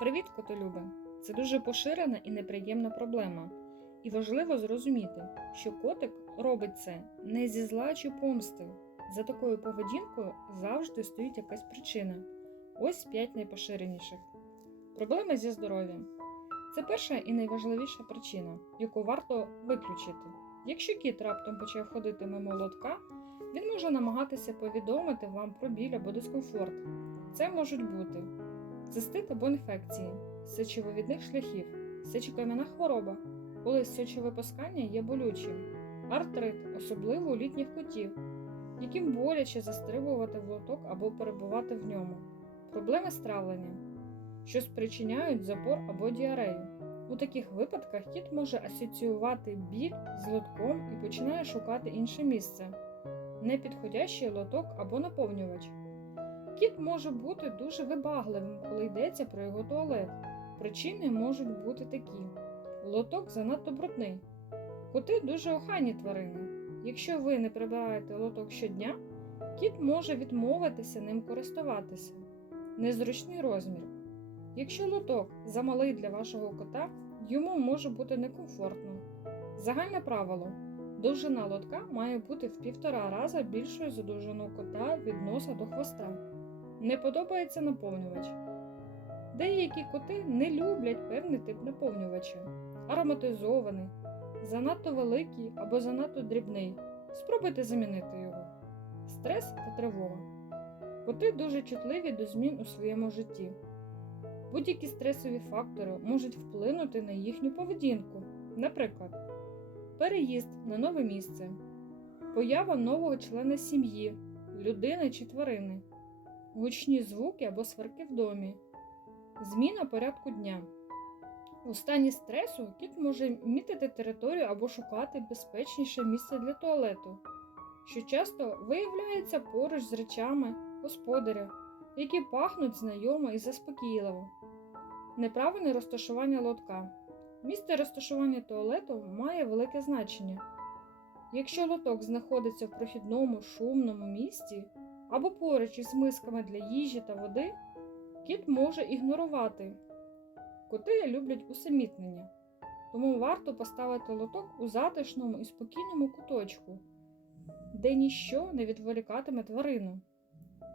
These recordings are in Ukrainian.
Привіт, котолюбе! Це дуже поширена і неприємна проблема. І важливо зрозуміти, що котик робить це не зі зла чи помсти. За такою поведінкою завжди стоїть якась причина. Ось 5 найпоширеніших. Проблеми зі здоров'ям. Це перша і найважливіша причина, яку варто виключити. Якщо кіт раптом почав ходити мимо лотка, він може намагатися повідомити вам про біль або дискомфорт. Це можуть бути цистит або інфекції, сечовивідних шляхів, сечокам'яна хвороба, коли сечовипускання є болючим, артрит, особливо у літніх котів, яким боляче застрибувати в лоток або перебувати в ньому, проблеми з травленням, що спричиняють запор або діарею. У таких випадках кіт може асоціювати біль з лотком і починає шукати інше місце, непідходящий лоток або наповнювач. Кіт може бути дуже вибагливим, коли йдеться про його туалет. Причини можуть бути такі: лоток занадто брудний. Коти дуже охайні тварини. Якщо ви не прибираєте лоток щодня, кіт може відмовитися ним користуватися. Незручний розмір. Якщо лоток замалий для вашого кота, йому може бути некомфортно. Загальне правило: довжина лотка має бути в півтора раза більшою за довжину кота від носа до хвоста. Не подобається наповнювач. Деякі коти не люблять певний тип наповнювача, ароматизований, занадто великий або занадто дрібний. Спробуйте замінити його. Стрес та тривога. Коти дуже чутливі до змін у своєму житті. Будь-які стресові фактори можуть вплинути на їхню поведінку, наприклад, переїзд на нове місце, поява нового члена сім'ї, людини чи тварини, гучні звуки або сварки в домі, зміна порядку дня. У стані стресу кіт може мітити територію або шукати безпечніше місце для туалету, що часто виявляється поруч з речами господаря, які пахнуть знайомо і заспокійливо. Неправильне розташування лотка. Місце розташування туалету має велике значення. Якщо лоток знаходиться в прохідному шумному місці або поруч із мисками для їжі та води, кіт може ігнорувати. Коти люблять усамітнення, тому варто поставити лоток у затишному і спокійному куточку, де ніщо не відволікатиме тварину.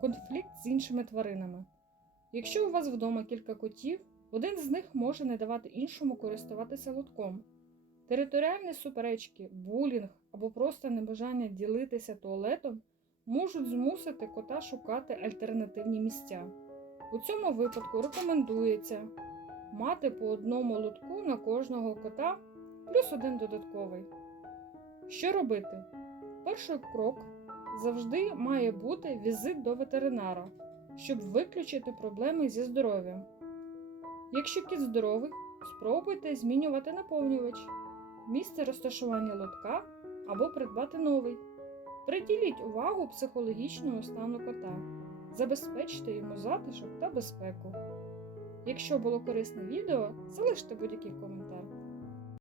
Конфлікт з іншими тваринами. Якщо у вас вдома кілька котів, один з них може не давати іншому користуватися лотком. Територіальні суперечки, булінг або просто небажання ділитися туалетом можуть змусити кота шукати альтернативні місця. У цьому випадку рекомендується мати по одному лотку на кожного кота плюс один додатковий. Що робити? Перший крок завжди має бути візит до ветеринара, щоб виключити проблеми зі здоров'ям. Якщо кіт здоровий, спробуйте змінювати наповнювач, місце розташування лотка або придбати новий. Приділіть увагу психологічному стану кота, забезпечте йому затишок та безпеку. Якщо було корисне відео, залиште будь-який коментар.